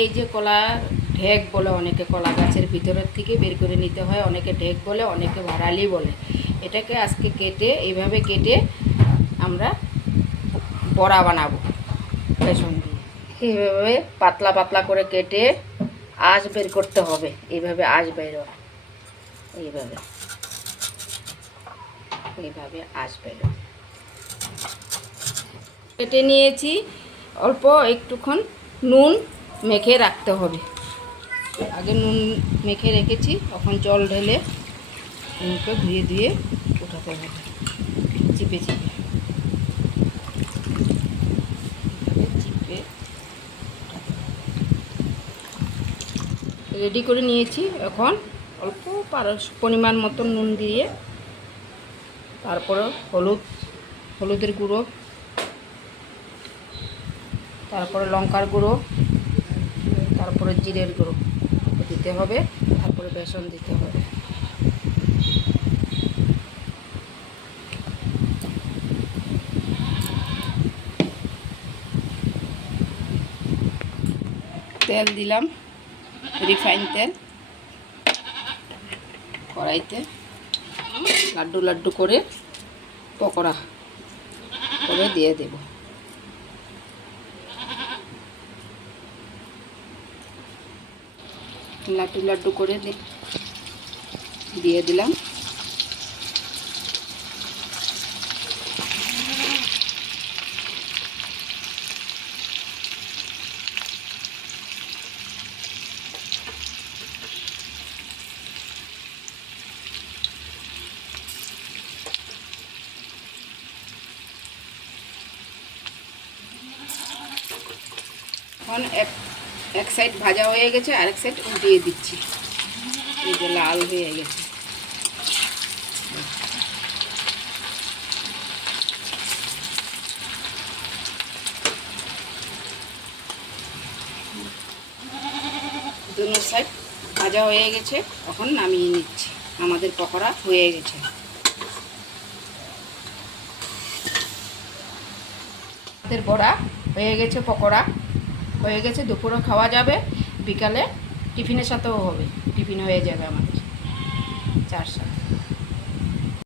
এই যে কলার ঢেক বলে অনেকে কলা গাছের ভিতরের থেকে বের করে নিতে হয়, অনেকে ঢেক বলে, অনেকে ভাড়ালি বলে। এটাকে আজকে কেটে এইভাবে কেটে আমরা বড়া বানাবো বেসন দিয়ে। এইভাবে পাতলা পাতলা করে কেটে আঁশ বের করতে হবে, এইভাবে আঁশ বের হয়। এইভাবে। এইভাবে আঁশ বের কেটে নিয়েছি অল্প একটুক্ষণ নুন মেখে রাখতে হবে। আগে নুন মেখে রেখেছি তখন জল ঢেলে নুনকে ধুয়ে ধুয়ে উঠাতে হবে। চিপে চিপে। চিপে রেডি করে নিয়েছি এখন অল্প পারস- পরিমাণ মতো নুন দিয়ে তারপরে হলুদ, হলুদের গুঁড়ো, তারপরে লঙ্কার গুঁড়ো তারপরে জিরের গুঁড়ো দিতে হবে, তারপরে বেসন দিতে হবে। তেল দিলাম, রিফাইন তেল, কড়াইতে লাড্ডু লাড্ডু করে পকোড়া করে দিয়ে দেবো। লাড্ডু লাড্ডু করে দিয়ে দিলাম। এখন এক এক সাইড ভাজা হয়ে গেছে, আরেক সাইড উল্টিয়ে দিচ্ছি। লাল হয়ে গেছে। দুনো সাইড ভাজা হয়ে গেছে, এখন নামিয়ে নিচ্ছি। আমাদের পকোড়া হয়ে গেছে। বড়া হয়ে গেছে পকোড়া। হয়ে গেছে, দুপুরও খাওয়া যাবে, বিকালে টিফিনের সাথেও হবে, টিফিন হয়ে যাবে আমাদের। চার সাথে